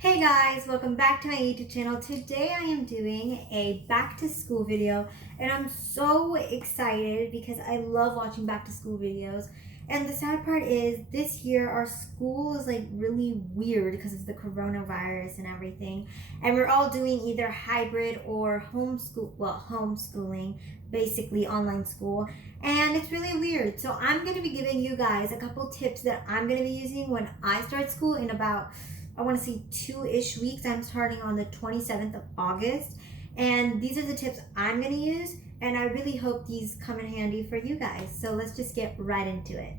Hey guys, welcome back to my YouTube channel. Today I am doing a back to school video and I'm so excited because I love watching back to school videos. And the sad part is this year our school is like really weird because of the coronavirus and everything. And we're all doing either hybrid or homeschooling, basically online school. And it's really weird. So I'm going to be giving you guys a couple tips that I'm going to be using when I start school in about I want to say 2-ish weeks. I'm starting on the 27th of August. And these are the tips I'm going to use. And I really hope these come in handy for you guys. So let's just get right into it.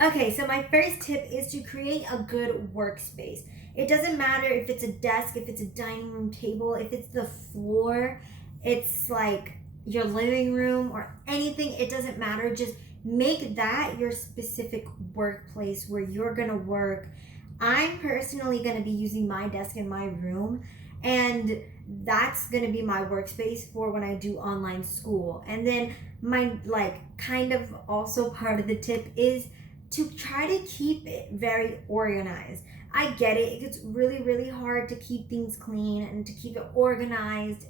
Okay, so my first tip is to create a good workspace. It doesn't matter if it's a desk, if it's a dining room table, if it's the floor, it's like your living room or anything. It doesn't matter. Just make that your specific workplace where you're going to work. I'm personally going to be using my desk in my room, and that's going to be my workspace for when I do online school. And then my kind of also part of the tip is to try to keep it very organized. I get it. It gets really hard to keep things clean and to keep it organized,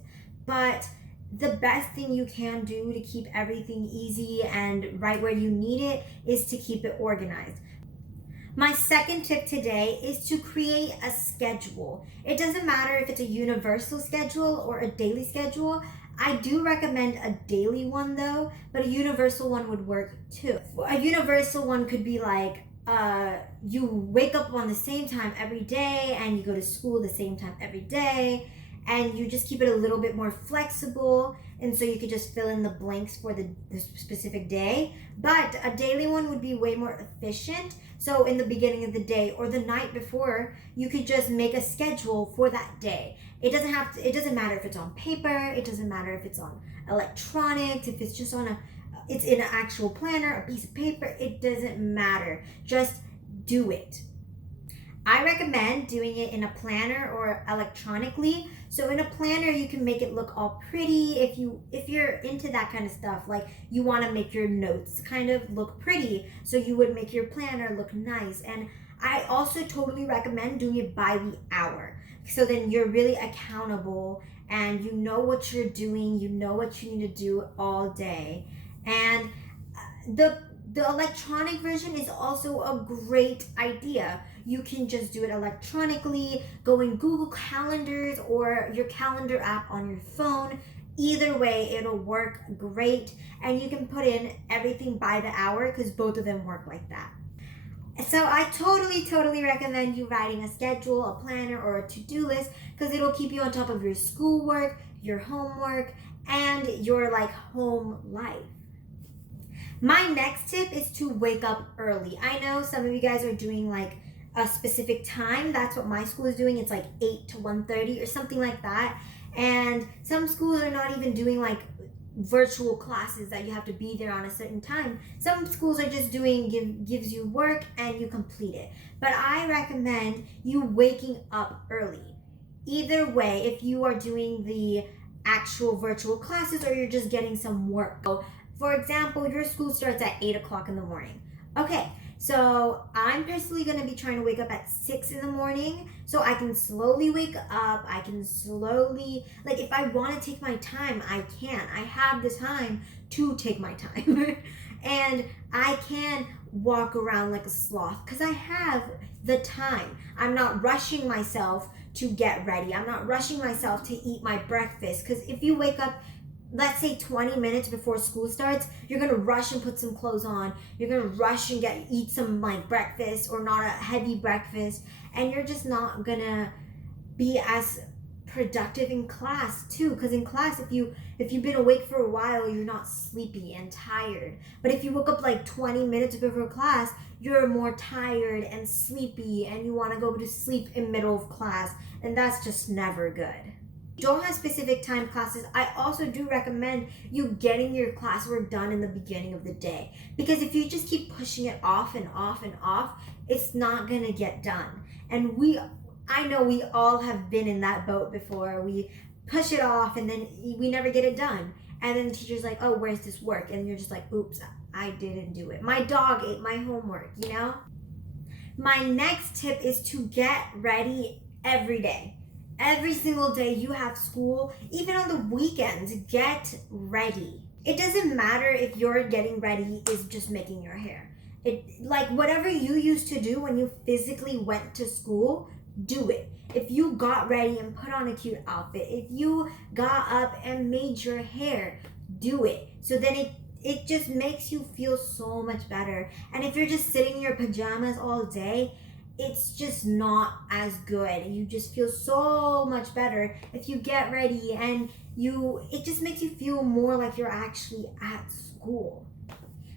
but the best thing you can do to keep everything easy and right where you need it is to keep it organized. My second tip today is to create a schedule. It doesn't matter if it's a universal schedule or a daily schedule. I do recommend a daily one though, but a universal one would work too. A universal one could be like you wake up on the same time every day and you go to school the same time every day, and you just keep it a little bit more flexible, and so you could just fill in the blanks for the specific day. But a daily one would be way more efficient. So in the beginning of the day or the night before, you could just make a schedule for that day. It doesn't matter if it's on paper, it doesn't matter if it's on electronics, if it's just it's in an actual planner, a piece of paper, it doesn't matter. Just do it. I recommend doing it in a planner or electronically. So in a planner, you can make it look all pretty. If you're into that kind of stuff, like you want to make your notes kind of look pretty, so you would make your planner look nice. And I also totally recommend doing it by the hour. So then you're really accountable and you know what you're doing, you know what you need to do all day. And the electronic version is also a great idea. You can just do it electronically, go in Google Calendars or your calendar app on your phone. Either way, it'll work great, and you can put in everything by the hour because both of them work like that. So I totally recommend you writing a schedule, a planner, or a to-do list because it'll keep you on top of your schoolwork, your homework, and your home life. My next tip is to wake up early. I know some of you guys are doing a specific time. That's what my school is doing. It's 8 to 1:30 or something like that. And some schools are not even doing virtual classes that you have to be there on a certain time. Some schools are just gives you work and you complete it. But I recommend you waking up early. Either way, if you are doing the actual virtual classes or you're just getting some work. For example, your school starts at 8 o'clock in the morning. Okay, so I'm personally going to be trying to wake up at 6 in the morning so I can slowly wake up. I can slowly, if I want to take my time, I can. I have the time to take my time. And I can walk around like a sloth because I have the time. I'm not rushing myself to get ready. I'm not rushing myself to eat my breakfast, because if you wake up, let's say 20 minutes before school starts, you're gonna rush and put some clothes on. You're gonna rush and eat some breakfast, or not a heavy breakfast, and you're just not gonna be as productive in class too. Because in class, if you've been awake for a while, you're not sleepy and tired. But if you woke up 20 minutes before class, you're more tired and sleepy, and you want to go to sleep in middle of class, and that's just never good. Don't have specific time classes, I also do recommend you getting your classwork done in the beginning of the day, because if you just keep pushing it off and off and off, it's not going to get done. And I know we all have been in that boat before. We push it off and then we never get it done, and then the teacher's like, oh, where's this work? And you're just like, oops, I didn't do it. My dog ate my homework. My next tip is to get ready every day. Every single day you have school, even on the weekends, get ready. It doesn't matter if your getting ready is just making your hair. It like whatever you used to do when you physically went to school, do it. If you got ready and put on a cute outfit, if you got up and made your hair, do it. So then it just makes you feel so much better. And if you're just sitting in your pajamas all day, it's just not as good. You just feel so much better if you get ready and it just makes you feel more like you're actually at school.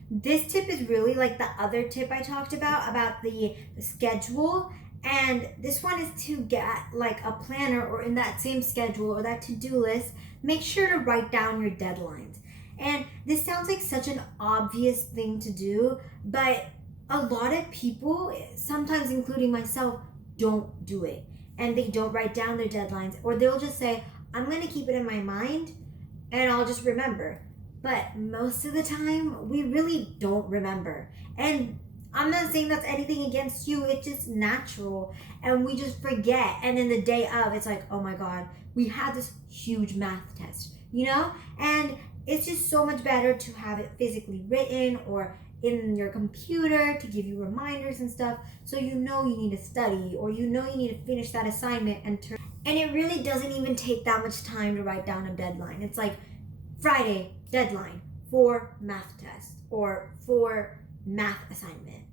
This tip is really like the other tip I talked about the schedule. And this one is to get like a planner, or in that same schedule or that to-do list, make sure to write down your deadlines. And this sounds like such an obvious thing to do, but a lot of people, sometimes including myself, don't do it. And they don't write down their deadlines, or they'll just say, I'm going to keep it in my mind and I'll just remember. But most of the time, we really don't remember. And I'm not saying that's anything against you, it's just natural. And we just forget. And then the day of, it's like, oh my God, we had this huge math test, And it's just so much better to have it physically written or in your computer to give you reminders and stuff, so you need to study, or you need to finish that assignment and it really doesn't even take that much time to write down a deadline. It's like Friday deadline for math test or for math assignment,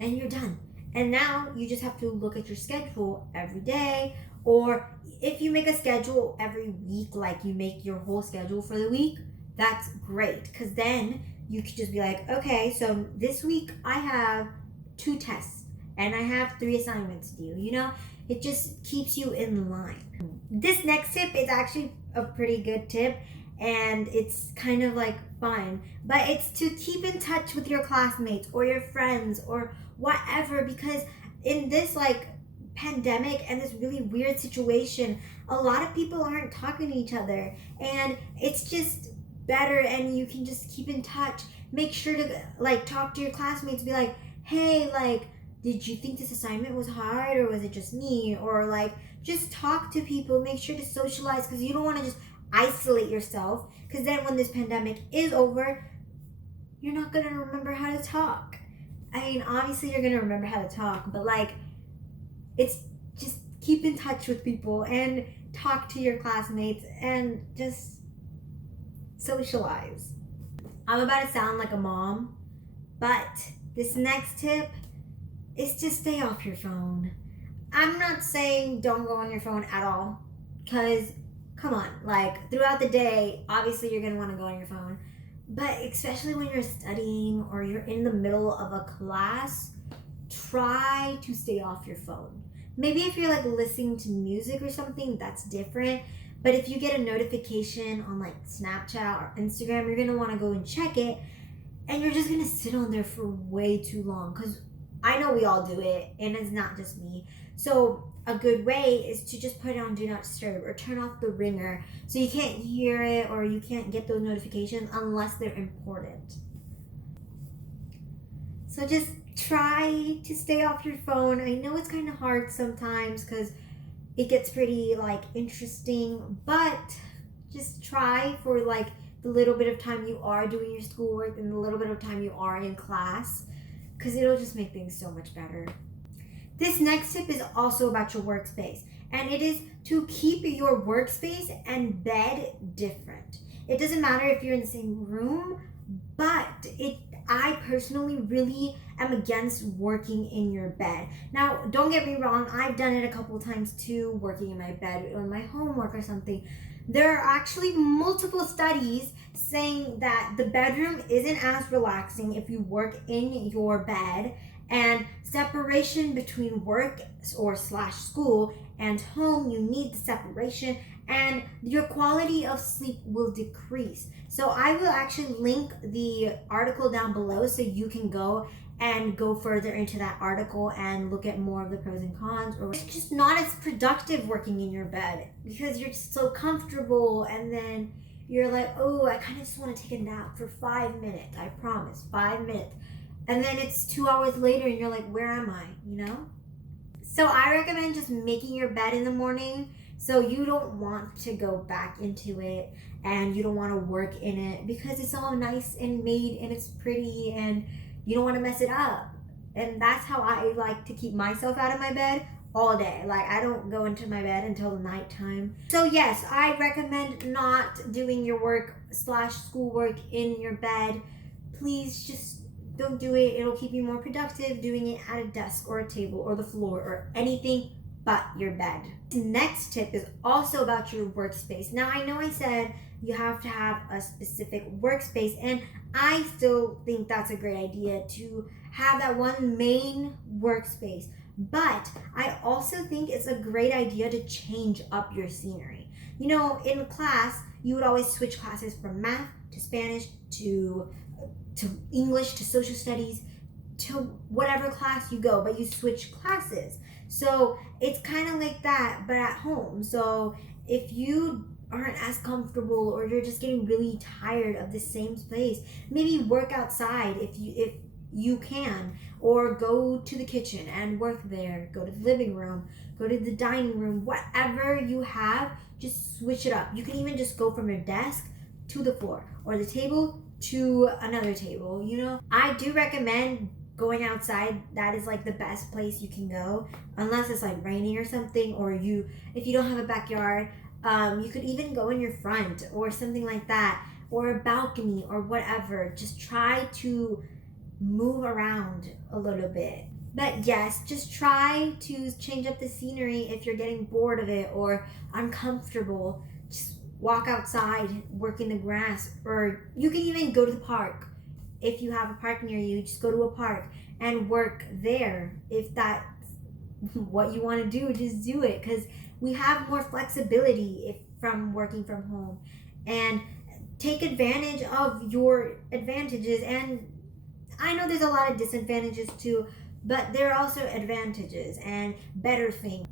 and you're done. And now you just have to look at your schedule every day, or if you make a schedule every week, like you make your whole schedule for the week, that's great, because then you could just be like, okay, so this week I have 2 tests and I have 3 assignments to do, It just keeps you in line. This next tip is actually a pretty good tip, and it's kind of like fun, but it's to keep in touch with your classmates or your friends or whatever, because in this like pandemic and this really weird situation, a lot of people aren't talking to each other, and it's just better, and you can just keep in touch. Make sure to like talk to your classmates, be like, hey, like, did you think this assignment was hard, or was it just me? Or like, just talk to people. Make sure to socialize, because you don't want to just isolate yourself, because then when this pandemic is over, you're not going to remember how to talk. I mean, obviously you're going to remember how to talk, but like, it's just keep in touch with people and talk to your classmates and just socialize. I'm about to sound like a mom, but this next tip is to stay off your phone. I'm not saying don't go on your phone at all, because come on, like throughout the day, obviously you're going to want to go on your phone, but especially when you're studying or you're in the middle of a class, try to stay off your phone. Maybe if you're like listening to music or something, that's different. But if you get a notification on like Snapchat or Instagram, you're going to want to go and check it, and you're just going to sit on there for way too long, because I know we all do it, and it's not just me. So a good way is to just put it on Do Not Disturb or turn off the ringer, so you can't hear it or you can't get those notifications unless they're important. So just try to stay off your phone. I know it's kind of hard sometimes because it gets pretty like interesting, but just try for like the little bit of time you are doing your schoolwork and the little bit of time you are in class, because it'll just make things so much better. This next tip is also about your workspace, and it is to keep your workspace and bed different. It doesn't matter if you're in the same room, but I personally really am against working in your bed. Now, don't get me wrong, I've done it a couple times too, working in my bed on my homework or something. There are actually multiple studies saying that the bedroom isn't as relaxing if you work in your bed, and separation between work or / school and home, you need the separation, and your quality of sleep will decrease. So I will actually link the article down below so you can go further into that article and look at more of the pros and cons. Or it's just not as productive working in your bed because you're just so comfortable, and then you're like, oh, I kind of just want to take a nap for 5 minutes. I promise, 5 minutes. And then it's 2 hours later and you're like, where am I, So I recommend just making your bed in the morning so you don't want to go back into it and you don't want to work in it because it's all nice and made and it's pretty and you don't want to mess it up. And that's how I like to keep myself out of my bed all day. Like, I don't go into my bed until the nighttime. So yes, I recommend not doing your work slash schoolwork in your bed. Please just don't do it. It'll keep you more productive doing it at a desk or a table or the floor or anything but your bed. The next tip is also about your workspace. Now, I know I said you have to have a specific workspace, and I still think that's a great idea to have that one main workspace. But I also think it's a great idea to change up your scenery. You know, in class, you would always switch classes from math to Spanish to English to social studies to whatever class you go, but you switch classes. So it's kind of like that, but at home. So if you aren't as comfortable or you're just getting really tired of the same place, maybe work outside if you can, or go to the kitchen and work there, go to the living room, go to the dining room, whatever you have, just switch it up. You can even just go from your desk to the floor or the table to another table. You know, I do recommend going outside. That is like the best place you can go, unless it's like raining or something, or if you don't have a backyard, you could even go in your front or something like that, or a balcony or whatever. Just try to move around a little bit. But yes, just try to change up the scenery if you're getting bored of it or uncomfortable. Just walk outside, work in the grass, or you can even go to the park. If you have a park near you, just go to a park and work there. If that's what you want to do, just do it, because we have more flexibility from working from home. And take advantage of your advantages. And I know there's a lot of disadvantages too, but there are also advantages and better things.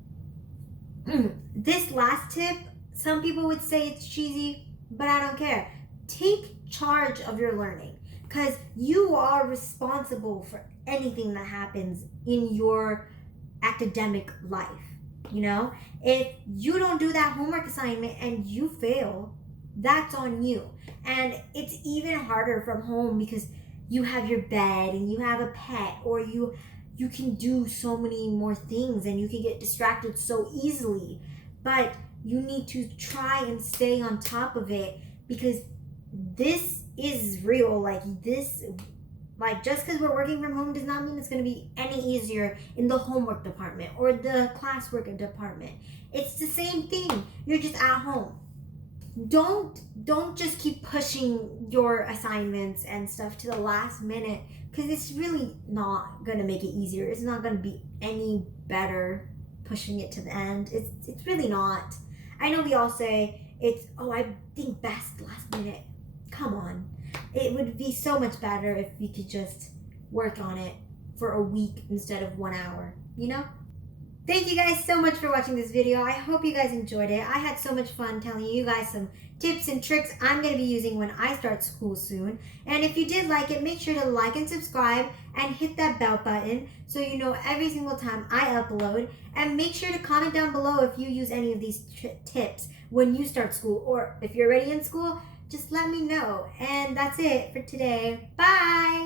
This last tip, some people would say it's cheesy, but I don't care. Take charge of your learning, because you are responsible for anything that happens in your academic life. You know, if you don't do that homework assignment and you fail, that's on you. And it's even harder from home because you have your bed and you have a pet, or you can do so many more things and you can get distracted so easily. But you need to try and stay on top of it, because this is real. Just because we're working from home does not mean it's going to be any easier in the homework department or the classwork department. It's the same thing. You're just at home. Don't just keep pushing your assignments and stuff to the last minute, because it's really not going to make it easier. It's not going to be any better pushing it to the end. It's really not. I know we all say I think best last minute. Come on. It would be so much better if we could just work on it for a week instead of 1 hour, you know? Thank you guys so much for watching this video. I hope you guys enjoyed it. I had so much fun telling you guys some tips and tricks I'm going to be using when I start school soon. And if you did like it, make sure to like and subscribe and hit that bell button so you know every single time I upload. And make sure to comment down below if you use any of these tips when you start school, or if you're already in school, just let me know. And that's it for today. Bye!